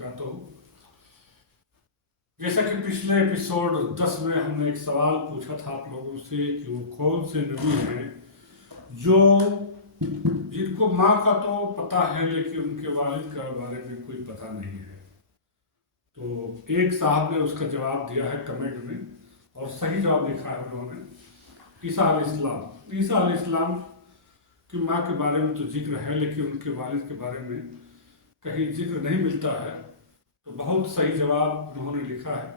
वबरकातुहू। जैसा कि पिछले एपिसोड 10 में हमने एक सवाल पूछा था आप लोगों से कि वो कौन से नबी हैं जो जिनको माँ का तो पता है लेकिन उनके वालिद के बारे में कोई पता नहीं है। तो एक साहब ने उसका जवाब दिया है कमेंट में, और सही जवाब लिखा है उन्होंने, ईसा अलैहिस्सलाम। ईसा अलैहिस्सलाम की माँ के बारे में तो जिक्र है लेकिन उनके वालिद के बारे में कहीं जिक्र नहीं मिलता है। तो बहुत सही जवाब उन्होंने लिखा है।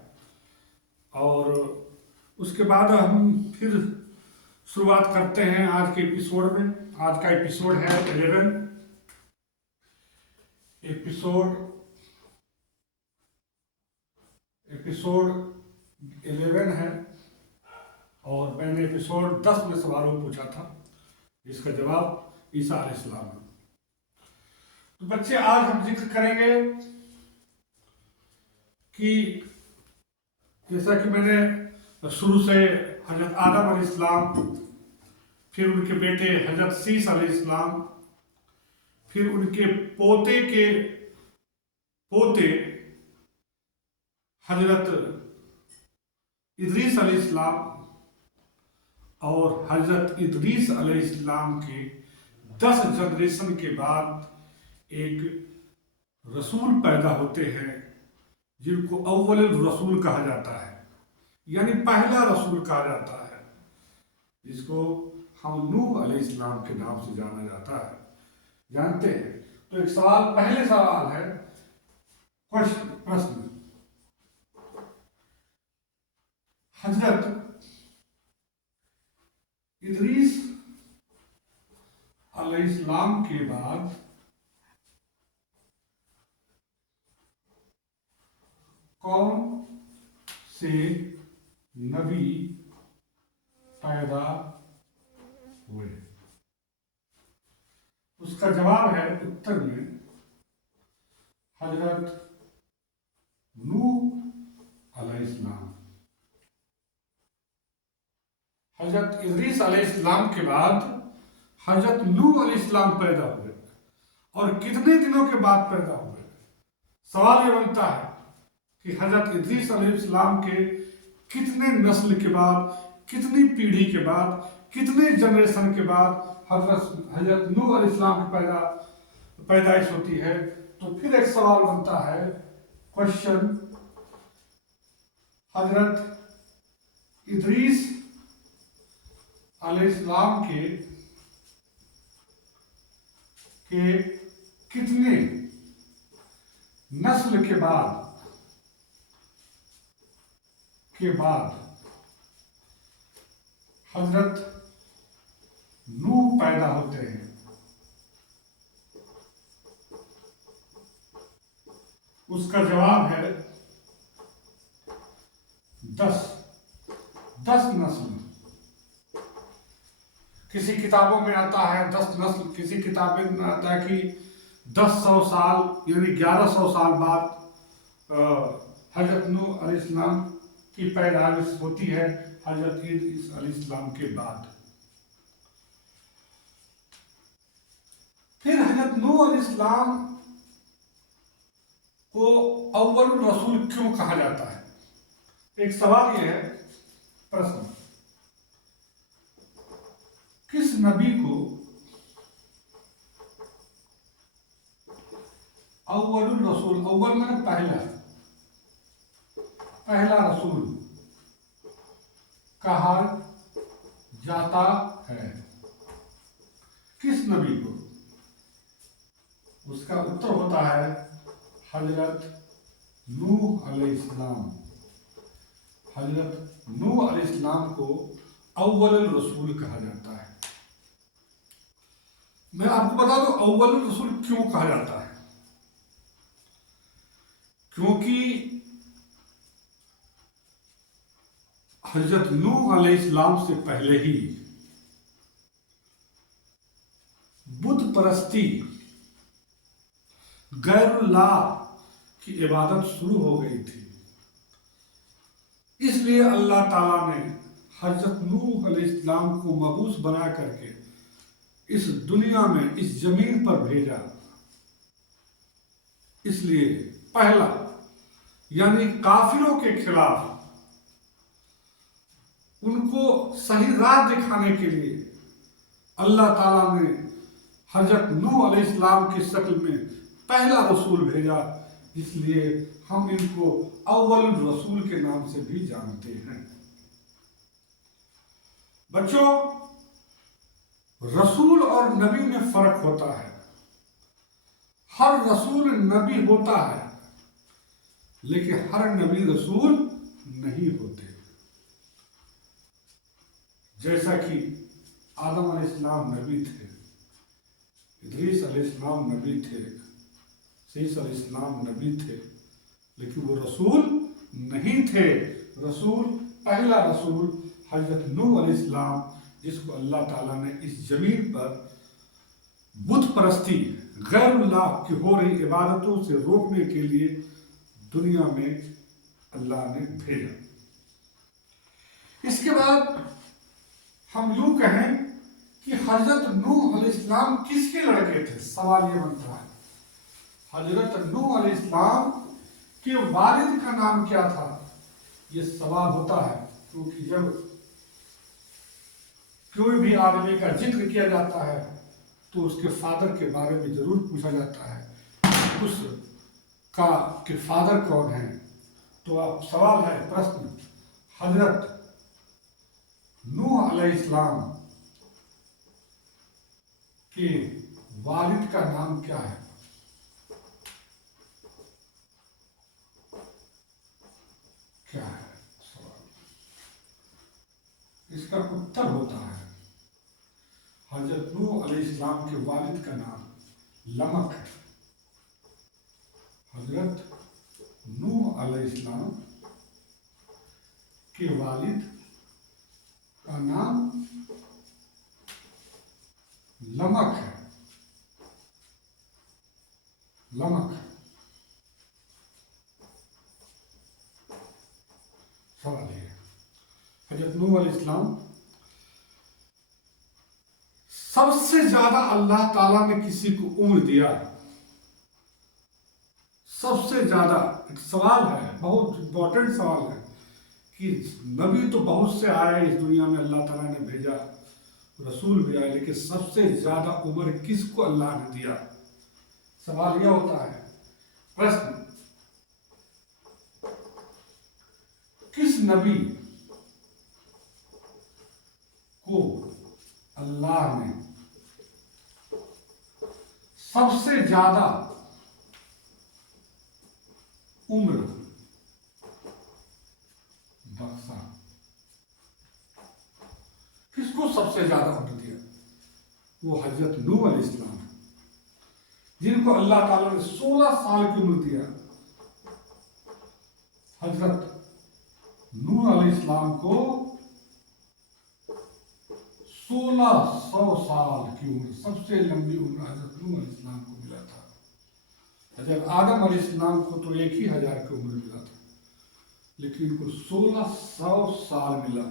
और उसके बाद हम फिर शुरुआत करते हैं आज के एपिसोड में। आज का एपिसोड है 11। एपिसोड 11 है, और मैंने एपिसोड 10 में सवालों पूछा था जिसका जवाब ईसा अलैहिस्सलाम है। तो बच्चे, आज हम जिक्र करेंगे कि जैसा कि मैंने शुरू से हजरत आदम अलैहिस्सलाम, फिर उनके बेटे हजरत शीस अलैहिस्सलाम, फिर उनके पोते के पोते हजरत इदरीस अलैहिस्सलाम, और हजरत इदरीस अलैहिस्सलाम के 10 जनरेशन के बाद एक रसूल पैदा होते हैं जिनको अव्वल रसूल कहा जाता है, यानी पहला रसूल कहा जाता है, जिसको हम नूह अलैहिस्सलाम के नाम से जाना जाता है। जानते हैं? तो एक सवाल, पहले सवाल है, प्रश्न, हजरत इदरीस अलैहिस्सलाम के बाद कौन से नबी पैदा हुए? उसका जवाब है उत्तर में हजरत नूह अलैहिस्सलाम। हजरत इदरीस अलैहिस्सलाम के बाद हजरत नूह अलैहिस्सलाम पैदा हुए, और कितने दिनों के बाद पैदा हुए? सवाल ये बनता है कि हजरत इदरीस अलैहिस्सलाम के कितने नस्ल के बाद, कितनी पीढ़ी के बाद, कितने जनरेशन के बाद हजरत नूह अलैहिस्सलाम की पैदाइश होती है? तो फिर एक सवाल बनता है, क्वेश्चन, हजरत इदरीस अलैहिस्सलाम के कितने नस्ल के बाद हजरत नूह पैदा होते हैं? उसका जवाब है 10 नस्ल। किसी किताबों में आता है 10 नस्ल, किसी किताबों में आता है कि 1000 साल यानी 1100 साल बाद हजरत नूह अलैहिस्सलाम की पैदाइश होती है, हजरत इदरीस अलैहिस्सलाम के बाद। फिर हजरत नूह अलैहिस्सलाम को अव्वल रसूल क्यों कहा जाता है? एक सवाल यह है, प्रश्न, किस नबी को अव्वल रसूल, अव्वल मैंने पहला रसूल कहा जाता है? किस नबी को? उसका उत्तर होता है हजरत नूह अलैहिस्सलाम। हजरत नूह अलैहिस्सलाम को अव्वल रसूल कहा जाता है। मैं आपको बता दूं अव्वल रसूल क्यों कहा जाता है। क्योंकि हजरत नूह अलैहिस्सलाम से पहले ही बुत परस्ती, गैरुल्लाह की इबादत शुरू हो गई थी। इसलिए अल्लाह ताला ने हजरत नूह अलैहिस्सलाम को मबूस बना करके इस दुनिया में, इस जमीन पर भेजा। इसलिए पहला, यानी काफिरों के खिलाफ उनको सही राह दिखाने के लिए अल्लाह ताला ने हजरत नूह अलैहिस्सलाम की शक्ल में पहला रसूल भेजा, इसलिए हम इनको अव्वल रसूल के नाम से भी जानते हैं। बच्चों, रसूल और नबी में फर्क होता है। हर रसूल नबी होता है, लेकिन हर नबी रसूल नहीं होते। जैसा कि आदम अलैहिस्सलाम नबी थे, इदरीस अलैहिस्सलाम नबी थे, शीश अलैहिस्सलाम नबी थे, लेकिन वो रसूल नहीं थे। रसूल, पहला रसूल हजरत नूह अलैहिस्सलाम, जिसको अल्लाह ताला ने इस जमीन पर बुत परस्ती, गैरुल्लाह की हो रही इबादतों से रोकने के लिए दुनिया में अल्लाह ने भेजा। इसके बाद हम यूं कहें कि हजरत नूह अलैहिस्सलाम किसके लड़के थे? सवाल ये बनता है, हजरत नूह अलैहिस्सलाम के वालिद का नाम क्या था? ये सवाल होता है, क्योंकि जब कोई भी आदमी का जिक्र किया जाता है तो उसके फादर के बारे में जरूर पूछा जाता है, उसका के फादर कौन है। तो अब सवाल है, प्रश्न, हजरत नूह अलैहिस्सलाम के वालिद का नाम क्या है? क्या है सवाल? इसका उत्तर होता है, हजरत नूह अलैहिस्सलाम के वालिद का नाम लमक है। हजरत नूह अलैहिस्सलाम के वालिद का नाम लमक है। लमक है। सवाल है, हजरत नूह अलैहिस्सलाम सबसे ज्यादा अल्लाह ताला ने किसी को उम्र दिया? सबसे ज्यादा। एक सवाल है, बहुत इंपॉर्टेंट सवाल है कि नबी तो बहुत से आए इस दुनिया में, अल्लाह ताला ने भेजा, रसूल भी आए, लेकिन सबसे ज्यादा उम्र किसको अल्लाह ने दिया? सवाल यह होता है। प्रश्न, किस नबी को अल्लाह ने सबसे ज्यादा उम्र बख्शा? किसको सबसे ज्यादा उम्र दिया? वो हजरत नूह अलैहिस्सलाम, जिनको अल्लाह ताला ने 16 साल की उम्र दिया। हजरत नूह अलैहिस्सलाम को 1600 साल की उम्र, सबसे लंबी उम्र हजरत नूह अलैहिस्सलाम को मिला था। हजरत आदम अलैहिस्सलाम को तो 1000 की उम्र मिला था, लेकिन इनको 1600 साल मिला।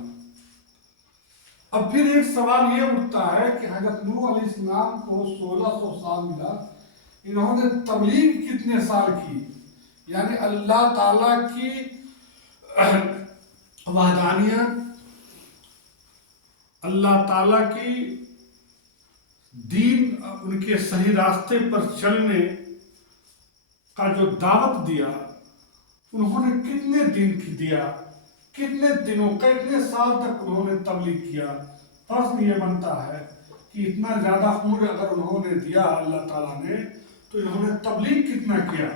अब फिर एक सवाल ये उठता है कि हजरत नूह अलैहिस्सलाम को 1600 साल मिला, इन्होंने तबलीग कितने साल की? यानी अल्लाह ताला की वहदानियत, अल्लाह ताला की दीन, उनके सही रास्ते पर चलने का जो दावत दिया, उन्होंने कितने दिन की दिया? कितने दिनों, कितने साल तक उन्होंने तबलीग किया? प्रश्न ये बनता है कि इतना ज्यादा उम्र अगर उन्होंने दिया अल्लाह ताला ने, तो इन्होंने तबलीग कितना किया?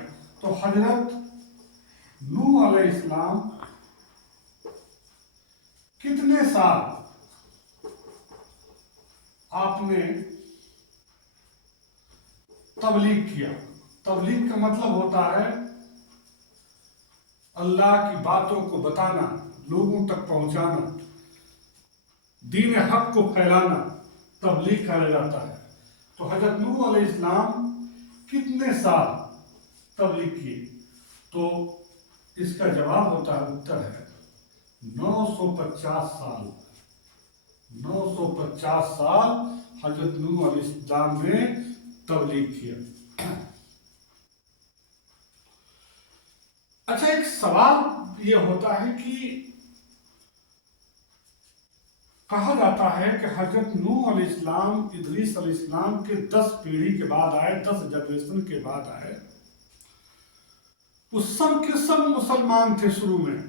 तो हजरत नूह अलैहिस्सलाम कितने साल आपने तबलीग किया? तबलीग का मतलब होता है अल्लाह की बातों को बताना, लोगों तक पहुंचाना, दीन हक को फैलाना, तबलीग कहा जाता है। तो हजरत नूह अलैहिस्सलाम कितने साल तबलीग की? तो इसका जवाब होता है, उत्तर है 950 साल। 950 साल हजरत नूह अलैहिस्सलाम ने तबलीग किया। अच्छा, एक सवाल ये होता है कि कहा जाता है कि हजरत नूह अलैहिस्सलाम इदरीस अलैहिस्सलाम के 10 पीढ़ी के बाद आए, 10 जनरेशन के बाद आए। उस सब के सब मुसलमान थे, शुरू में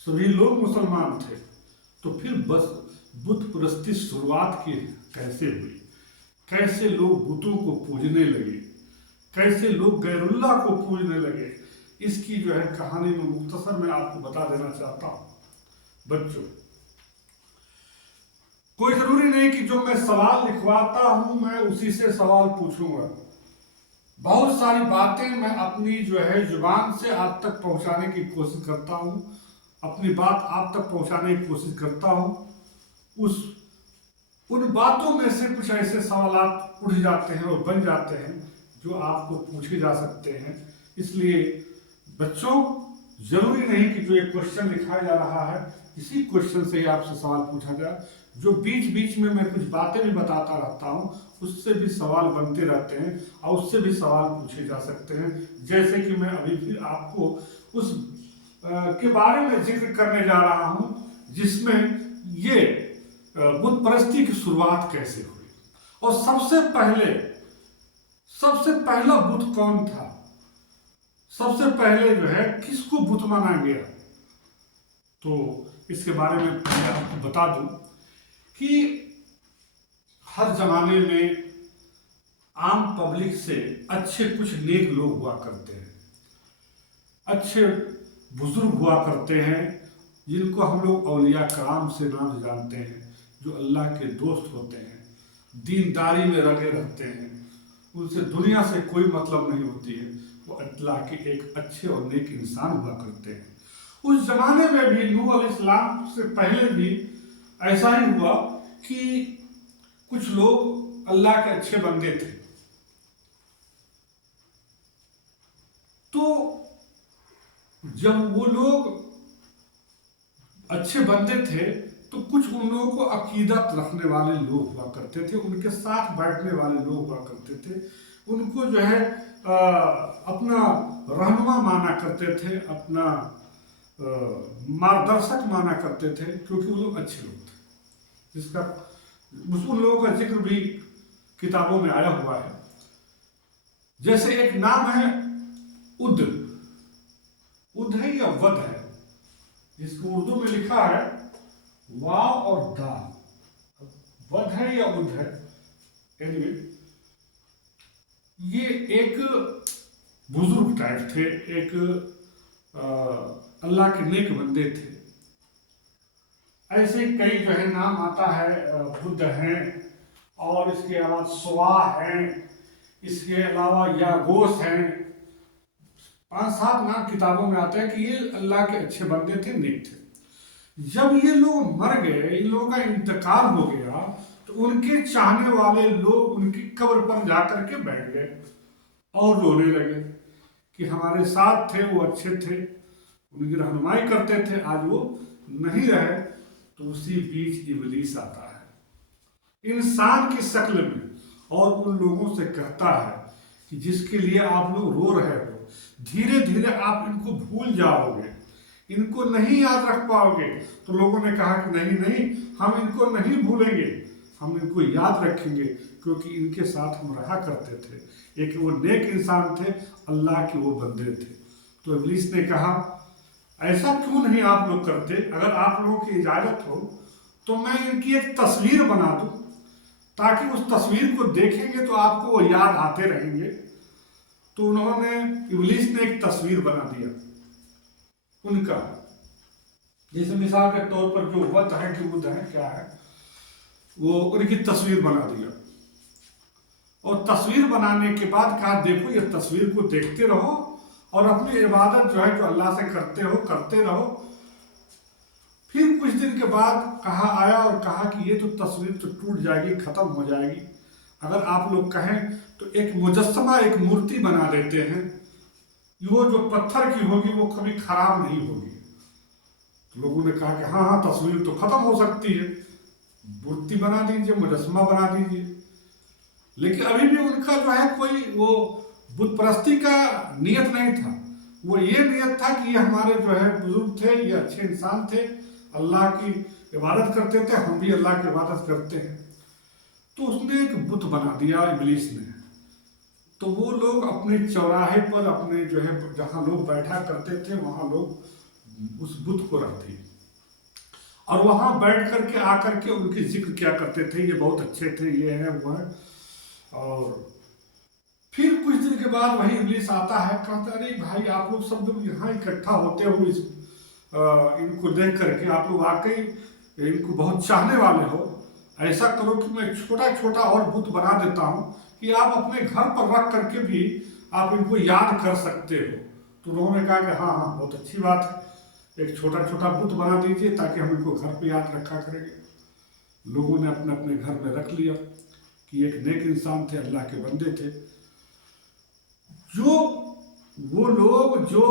सभी लोग मुसलमान थे। तो फिर बस बुत परस्ती शुरुआत की कैसे हुई, कैसे लोग बुतों को पूजने लगे, कैसे लोग गैरुल्लाह को पूजने लगे, इसकी जो है कहानी में मुख्तसर मैं आपको बता देना चाहता हूं। बच्चों, कोई जरूरी नहीं कि जो मैं सवाल लिखवाता हूं मैं उसी से सवाल पूछूंगा। बहुत सारी बातें मैं अपनी जो है जुबान से आप तक पहुंचाने की कोशिश करता हूं, अपनी बात आप तक पहुंचाने की कोशिश करता हूं। उन बातों में से कुछ ऐसे सवाल उठ जाते हैं और बन जाते हैं जो आपको पूछे जा सकते हैं। इसलिए बच्चों, जरूरी नहीं कि जो एक क्वेश्चन लिखा जा रहा है इसी क्वेश्चन से ही आपसे सवाल पूछा जाए। जो बीच बीच में मैं कुछ बातें भी बताता रहता हूं उससे भी सवाल बनते रहते हैं और उससे भी सवाल पूछे जा सकते हैं। जैसे कि मैं अभी भी आपको उस के बारे में जिक्र करने जा रहा हूं जिसमें ये बुत परस्ती की शुरुआत कैसे हुई और सबसे पहला बुत कौन था, सबसे पहले जो है किसको बुत माना गया। तो इसके बारे में मैं आपको बता दूं कि हर जमाने में आम पब्लिक से अच्छे कुछ नेक लोग हुआ करते हैं, अच्छे बुजुर्ग हुआ करते हैं जिनको हम लोग औलिया कराम से नाम जानते हैं, जो अल्लाह के दोस्त होते हैं, दीनदारी में लगे रहते हैं, उनसे दुनिया से कोई मतलब नहीं होती है, वो अल्लाह के एक अच्छे और नेक इंसान हुआ करते हैं। उस जमाने में भी नूह अलैहिस्सलाम से पहले भी ऐसा ही हुआ कि कुछ लोग अल्लाह के अच्छे बंदे थे। तो जब वो लोग अच्छे बंदे थे तो कुछ उन लोगों को अकीदत रखने वाले लोग हुआ करते थे, उनके साथ बैठने वाले लोग हुआ करते थे, उनको जो है अपना रहनुमा माना करते थे, अपना मार्गदर्शक माना करते थे, क्योंकि वो लोग अच्छे लोग थे। जिसका उन लोगों का जिक्र भी किताबों में आया हुआ है। जैसे एक नाम है उद है या वद है, जिसको उर्दू में लिखा है वाव और दाल, वद है या उद है, एनीवे ये एक बुजुर्ग टाइप थे, एक अल्लाह के नेक बंदे थे। ऐसे कई जो है नाम आता है, बुद्ध हैं और इसके अलावा सुवा हैं, इसके अलावा यागोस हैं, 5-7 नाम किताबों में आते हैं कि ये अल्लाह के अच्छे बंदे थे, नेक थे। जब ये लोग मर गए, इन लोगों का इंतकाल हो गया, तो उनके चाहने वाले लोग उनकी कब्र पर जाकर के बैठ गए और रोने लगे कि हमारे साथ थे, वो अच्छे थे, उनकी रहनुमाई करते थे, आज वो नहीं रहे। तो उसी बीच इब्लीस आता है इंसान की शक्ल में और उन लोगों से कहता है कि जिसके लिए आप लोग रो रहे हो, धीरे धीरे आप इनको भूल जाओगे, इनको नहीं याद रख पाओगे। तो लोगों ने कहा कि नहीं, हम इनको नहीं भूलेंगे, हम इनको याद रखेंगे, क्योंकि इनके साथ हम रहा करते थे, एक वो नेक इंसान थे, अल्लाह के वो बंदे थे। तो इब्लीस ने कहा ऐसा क्यों नहीं आप लोग करते, अगर आप लोगों की इजाजत हो तो मैं इनकी एक तस्वीर बना दूं, ताकि उस तस्वीर को देखेंगे तो आपको वो याद आते रहेंगे। तो उन्होंने, इब्लीस ने एक तस्वीर बना दिया उनका, जैसे मिसाल के तौर पर जो वत है कि बुद्ध है क्या है, वो उनकी तस्वीर बना दिया। और तस्वीर बनाने के बाद कहा देखो ये तस्वीर को देखते रहो और अपनी इबादत जो है जो अल्लाह से करते रहो। फिर कुछ दिन के बाद कहा आया और कहा कि ये तो तस्वीर तो टूट जाएगी, खत्म हो जाएगी, अगर आप लोग कहें तो एक मुजस्समा, एक मूर्ति बना देते हैं, वो जो पत्थर की होगी वो कभी खराब नहीं होगी। तो लोगों ने कहा कि हाँ तस्वीर तो खत्म हो सकती है, मूर्ति बना दीजिए, मुजस्समा बना दीजिए। लेकिन अभी भी उनका जो है कोई वो बुत परस्ती का नियत नहीं था, वो ये नियत था कि ये हमारे जो है बुजुर्ग थे, ये अच्छे इंसान थे, अल्लाह की इबादत करते थे, हम भी अल्लाह की इबादत करते हैं। तो उसने एक बुत बना दिया इब्लीस ने। तो वो लोग अपने चौराहे पर, अपने जो है जहाँ लोग बैठा करते थे वहाँ लोग उस बुत को रखते और वहाँ बैठ करके आकर के उनकी जिक्र क्या करते थे, ये बहुत अच्छे थे, ये है वो है। और फिर कुछ दिन के बाद वही इब्लीस आता है, कहता अरे भाई आप लोग सब लोग यहाँ इकट्ठा होते हो इस इनको देख करके, आप लोग वाकई इनको बहुत चाहने वाले हो, ऐसा करो कि मैं छोटा छोटा और बुत बना देता हूँ कि आप अपने घर पर रख करके भी आप इनको याद कर सकते हो। तो उन्होंने कहा कि हाँ हाँ बहुत अच्छी बात है, एक छोटा छोटा बुत बना दीजिए ताकि हम इनको घर पे याद रखा करेंगे। लोगों ने अपने अपने घर में रख लिया कि एक नेक इंसान थे, अल्लाह के बंदे थे। जो वो लोग जो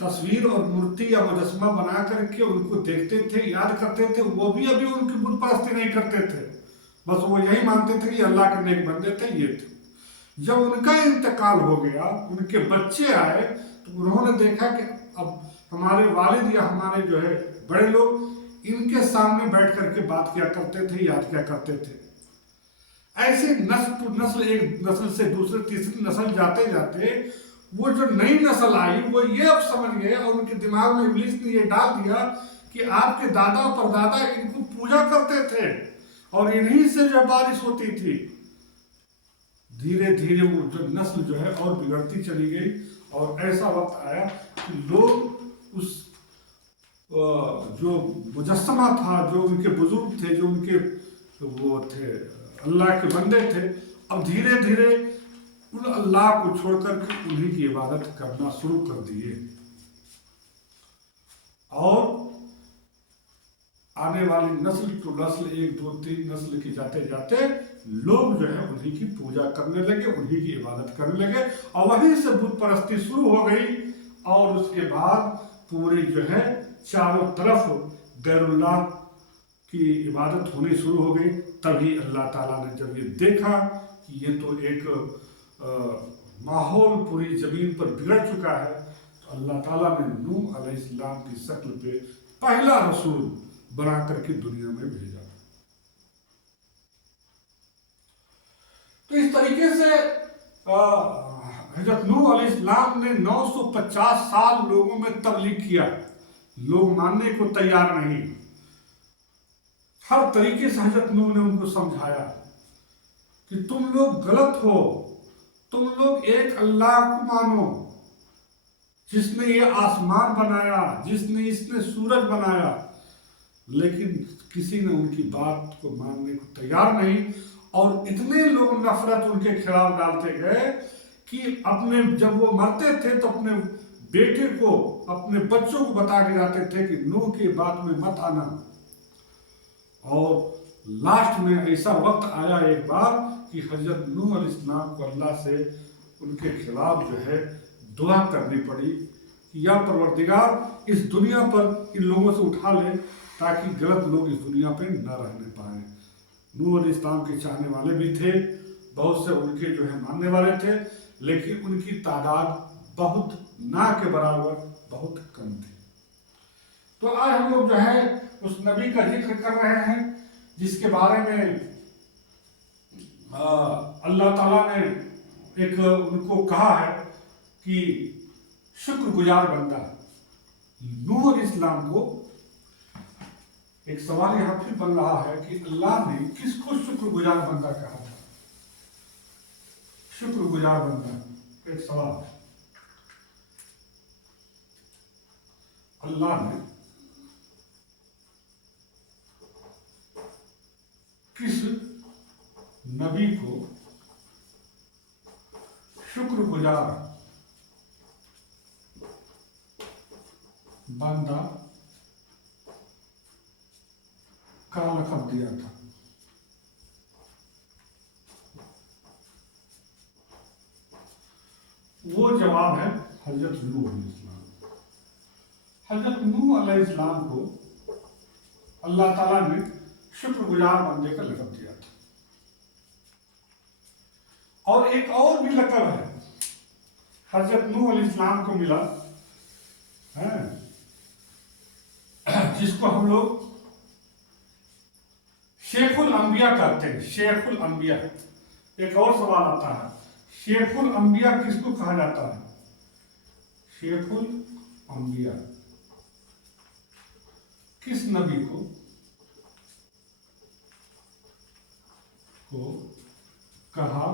तस्वीर और मूर्ति या मुजस्समा बना करके उनको देखते थे, याद करते थे, वो भी अभी उनकी बुत परस्ती नहीं करते थे, बस वो यही मानते थे कि अल्लाह के नेक बंदे थे, ये थे। जब उनका इंतकाल हो गया, उनके बच्चे आए, तो उन्होंने देखा कि अब हमारे वालिद या हमारे जो है बड़े लोग इनके सामने बैठ करके बात किया करते थे, याद किया करते थे। ऐसे नस्ल टू नस्ल, एक नस्ल से दूसरे तीसरी नस्ल जाते जाते वो जो नई नस्ल आई वो ये अब समझ गए और उनके दिमाग में इब्लीस ने ये डाल दिया कि आपके दादा परदादा इनको पूजा करते थे और इन्हीं से जो बारिश होती थी। धीरे धीरे वो जो नस्ल जो है और बिगड़ती चली गई और ऐसा वक्त आया कि लोग उस जो मुजस्समा था, जो उनके बुजुर्ग थे, जो उनके वो थे अल्लाह के बंदे थे, अब धीरे धीरे उन अल्लाह को छोड़कर के उन्हीं की इबादत करना शुरू कर दिए। और आने वाली नस्ल टू नस्ल, 1 2 3 नस्ल की जाते जाते लोग जो है उन्हीं की पूजा करने लगे, उन्हीं की इबादत करने लगे और वहीं से बुत परस्ती शुरू हो गई। और उसके बाद पूरी जो है चारों तरफ गैरुल्लाह की इबादत होनी शुरू हो गई। तभी अल्लाह ताला ने जब ये देखा कि ये तो एक माहौल पूरी जमीन पर बिगड़ चुका है, तो अल्लाह ताला ने नूह अलैहिस्सलाम की शक्ल पे पहला रसूल बना करके दुनिया में भेजा। तो इस तरीके से हजरत नूह अलैहिस्सलाम ने 950 साल लोगों में तबलीग किया। लोग मानने को तैयार नहीं, हर तरीके से हजरत नूह ने उनको समझाया कि तुम लोग गलत हो, तुम लोग एक अल्लाह को मानो जिसने ये आसमान बनाया, जिसने इसने सूरज बनाया। लेकिन किसी ने उनकी बात को मानने को तैयार नहीं और इतने लोग नफरत उनके खिलाफ डालते गए कि अपने जब वो मरते थे तो अपने बेटे को, अपने बच्चों को बता के जाते थे कि नूह की बात में मत आना। और लास्ट में ऐसा वक्त आया एक बार कि हजरत नूह अलैहिस्सलाम को अल्लाह से उनके खिलाफ जो है दुआ करनी पड़ी कि या परवरदिगार इस दुनिया पर इन लोगों से उठा ले ताकि गलत लोग इस दुनिया पे न रहने पाए। नूह अलैहिस्सलाम के चाहने वाले भी थे, बहुत से उनके जो है मानने वाले थे, लेकिन उनकी तादाद बहुत ना के बराबर बहुत कम थी। तो आज हम लोग जो है उस नबी का जिक्र कर रहे हैं जिसके बारे में अल्लाह ताला ने एक उनको कहा है कि शुक्रगुजार बंदा। नूह अलैहिस्सलाम को एक सवाल यहां फिर बन रहा है कि अल्लाह ने किसको शुक्रगुजार बंदा कहा था? शुक्रगुजार बंदा एक सवाल। अल्लाह ने किस नबी को शुक्रगुजार बंदा का लक़ब दिया था? वो जवाब है हजरत नूह अलैहिस्सलाम। हजरत नूह अलैहिस्सलाम को अल्लाह ताला ने शुक्रगुजार बंदे का लक़ब दिया था। और एक और भी लक़ब है हजरत नूह अलैहिस्सलाम को मिला है, जिसको हम लोग शेखुल अंबिया कहते हैं। शेखुल अंबिया। एक और सवाल आता है, शेखुल अंबिया किसको कहा जाता है? शेखुल अंबिया किस नबी को कहा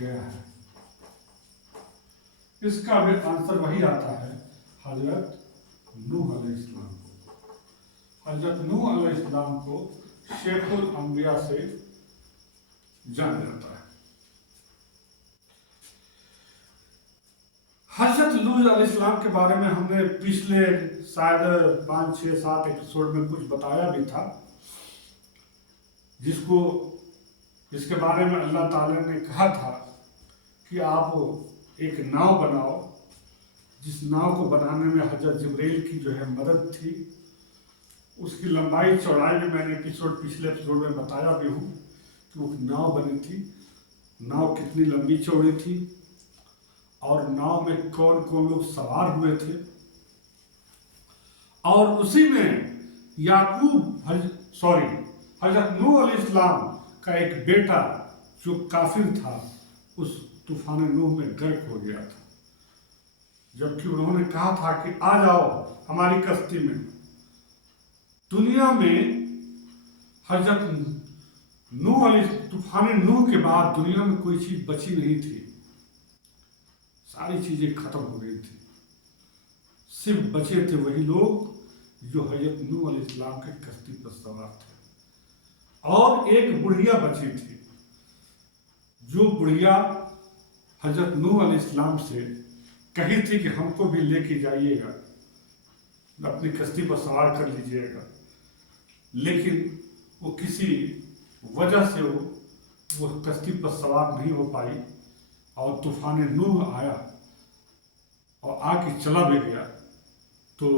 गया है? इसका भी आंसर वही आता है, हजरत नूह अलैहिस्सलाम को। हजरत नूह अलैहिस्सलाम को शेखुल अंबिया से जाना जाता है। हजरत नूह अलैहिस्सलाम के बारे में हमने पिछले शायद 5, 6, 7 एपिसोड में कुछ बताया भी था, जिसके बारे में अल्लाह ताला ने कहा था कि आप एक नाव बनाओ, जिस नाव को बनाने में हजरत जिब्रील की जो है मदद थी। उसकी लंबाई चौड़ाई में मैंने पिछले एपिसोड में बताया भी हूँ कि वो नाव बनी थी। नाव कितनी लंबी चौड़ी थी और नाव में कौन कौन लोग सवार हुए थे, और उसी में हजरत नूह अलैहिस्सलाम का एक बेटा जो काफिर था उस तूफान नूह में गर्क हो गया था, जबकि उन्होंने कहा था कि आ जाओ हमारी कश्ती में। दुनिया में हजरत तूफान नूह के बाद दुनिया में कोई चीज बची नहीं थी, सारी चीजें खत्म हो गई थी। सिर्फ बचे थे वही लोग जो हजरत नूह अलैहिस्सलाम के कश्ती पर सवार थे, और एक बुढ़िया बची थी, जो बुढ़िया हजरत नूह अलैहिस्सलाम से कही थी कि हमको भी लेके जाइएगा, अपनी कश्ती पर सवार कर लीजिएगा। लेकिन वो किसी वजह से वो कश्ती पर सवार नहीं हो पाई, और तूफान नूह आया और आके चला भी गया। तो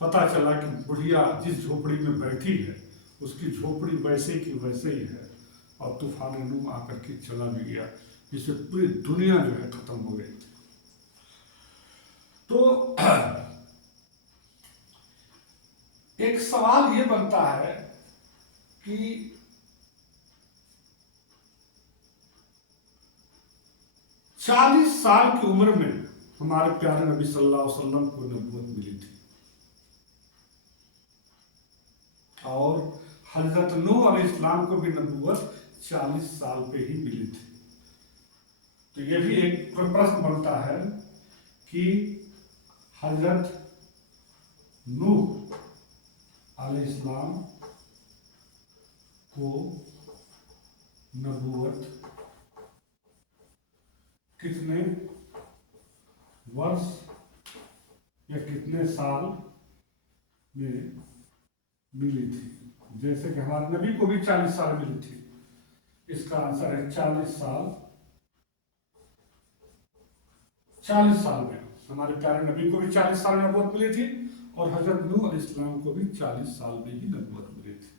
पता चला कि बुढ़िया जिस झोपड़ी में बैठी है उसकी झोपड़ी वैसे की वैसे ही है, और तूफान नूह आकर के चला भी गया, जिससे पूरी दुनिया जो है खत्म हो गई थी। तो एक सवाल ये बनता है कि चालीस साल की उम्र में हमारे प्यारे नबी सल्लल्लाहु अलैहि वसल्लम को नबूवत मिली थी, और हजरत नूह अलैहिस्सलाम को भी नबूवत 40 साल पे ही मिली थी। तो ये भी एक प्रश्न बनता है कि हजरत नूह अलैहिस्सलाम को नबूवत कितने वर्ष या कितने साल में मिली थी? जैसे कि हमारे नबी को भी 40 साल मिली थी, इसका आंसर है 40 साल। 40 साल में हमारे प्यारे नबी को भी 40 साल में नबूवत मिली थी, और हजरत नूह अलैहिस्सलाम को भी 40 साल में ही नबूवत मिली थी।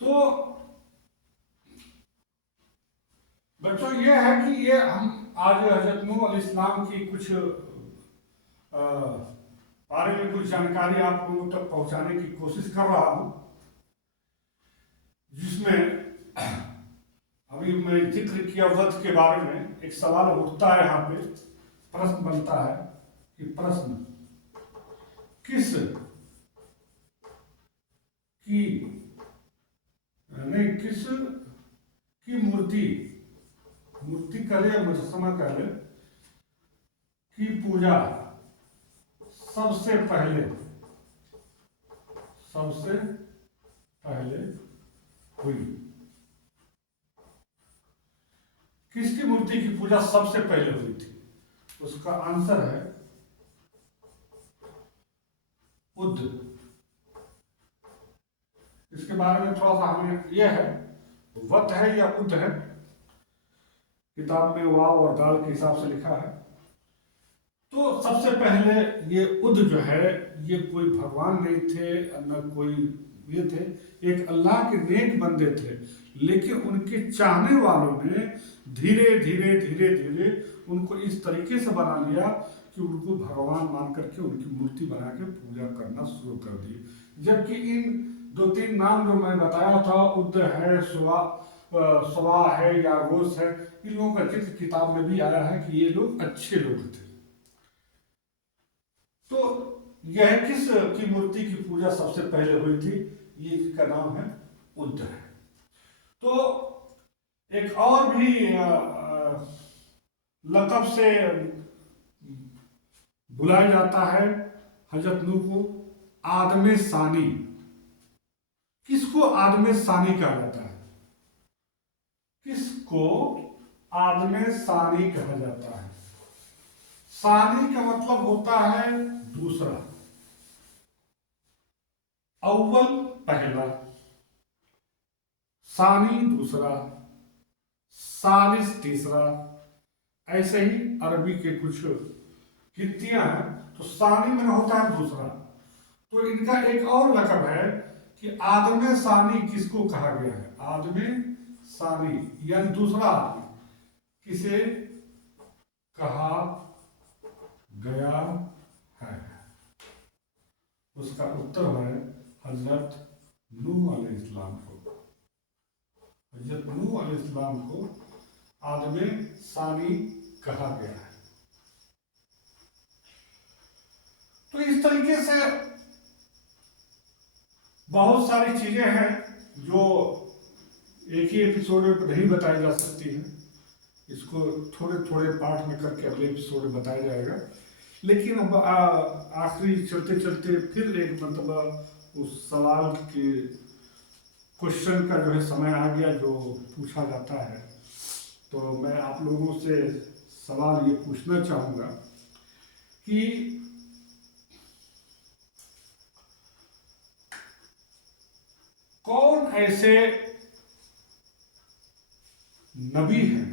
तो बच्चों ये है कि ये हम आज हजरत नूह अलैहिस्सलाम की कुछ बारे में कुछ जानकारी आप लोगों तक पहुंचाने की कोशिश कर रहा हूं, जिसमें अभी मैं जिक्र किया वक्त के बारे में एक सवाल उठता है, यहाँ पे प्रश्न बनता है कि प्रश्न किस की मूर्ति करे मुजस्समा करे की पूजा सबसे पहले हुई? किसकी मूर्ति की पूजा सबसे पहले हुई थी? उसका आंसर है बुद्ध। इसके बारे में थोड़ा सा हमें यह है, वत है या बुद्ध है, किताब में वाव और दाल के हिसाब से लिखा है। तो सबसे पहले ये उद जो है, ये कोई भगवान नहीं थे, न कोई ये थे, एक अल्लाह के नेक बंदे थे, लेकिन उनके चाहने वालों ने धीरे धीरे धीरे धीरे उनको इस तरीके से बना लिया कि उनको भगवान मान करके उनकी मूर्ति बना के पूजा करना शुरू कर दी। जबकि इन 2-3 नाम जो मैं बताया था, उद्र है, स्वा है या गोस है, इन लोगों का जिक्र किताब में भी आया है कि ये लोग अच्छे लोग थे। तो यह किस की मूर्ति की पूजा सबसे पहले हुई थी? ये इसका नाम है उद्र है। तो एक और भी लक़ब से बुलाया जाता है हजरत नूह को, आदमे सानी। किसको आदमे सानी कहा जाता है? किसको आदमे सानी कहा जाता है? सानी का मतलब होता है दूसरा, अव्वल पहला, सानी दूसरा, सालिस तीसरा। ऐसे ही अरबी के कुछ गिनतियां हैं, तो सानी में होता है दूसरा। तो इनका एक और लक़ब है कि आदमे सानी किसको कहा गया है? आदमे सानी यानी दूसरा आदमी किसे कहा गया है? उसका उत्तर है हजरत नूह अलैहिस्सलाम को। हजरत नूह अलैहिस्सलाम को आदमे सानी कहा गया है। तो इस तरीके से बहुत सारी चीजें हैं जो एक ही एपिसोड में नहीं बताई जा सकती हैं। इसको थोड़े थोड़े पार्ट में करके अगले एपिसोड में बताया जाएगा। लेकिन अब आखिरी चलते चलते फिर एक मतलब उस सवाल के क्वेश्चन का जो है समय आ गया जो पूछा जाता है। तो मैं आप लोगों से सवाल ये पूछना चाहूँगा कि कौन ऐसे नबी हैं,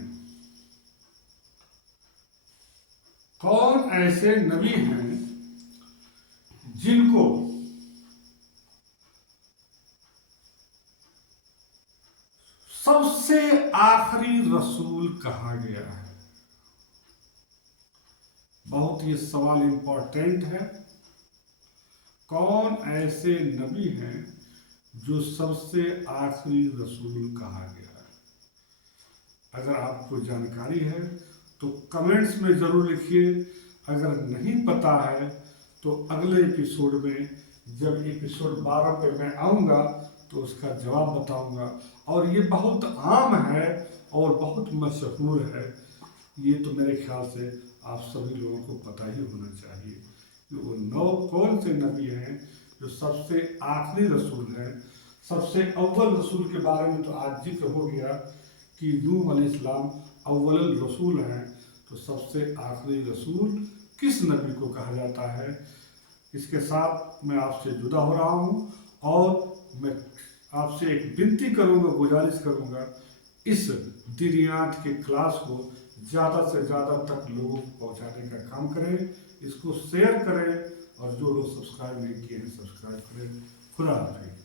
कौन ऐसे नबी हैं जिनको सबसे आखिरी रसूल कहा गया है? बहुत ये सवाल इंपॉर्टेंट है। कौन ऐसे नबी हैं जो सबसे आखिरी रसूल कहा गया है? अगर आपको जानकारी है तो कमेंट्स में ज़रूर लिखिए। अगर नहीं पता है तो अगले एपिसोड में, जब एपिसोड 12 पे मैं आऊँगा तो उसका जवाब बताऊँगा। और ये बहुत आम है और बहुत मशहूर है। ये तो मेरे ख्याल से आप सभी लोगों को पता ही होना चाहिए कि वो 9 कौन से नबी हैं जो सबसे आखिरी रसूल हैं। सबसे अव्वल रसूल के बारे में तो आज जिक्र हो गया कि नूह अलैहिस्सलाम अव्वल रसूल हैं। तो सबसे आखिरी रसूल किस नबी को कहा जाता है? इसके साथ मैं आपसे जुदा हो रहा हूँ और मैं आपसे एक विनती करूँगा, गुजारिश करूँगा, इस दीनियात के क्लास को ज़्यादा से ज़्यादा तक लोगों को पहुँचाने का काम करें। इसको शेयर करें और जो लोग सब्सक्राइब नहीं किए हैं सब्सक्राइब करें। खुदा हाफिज़।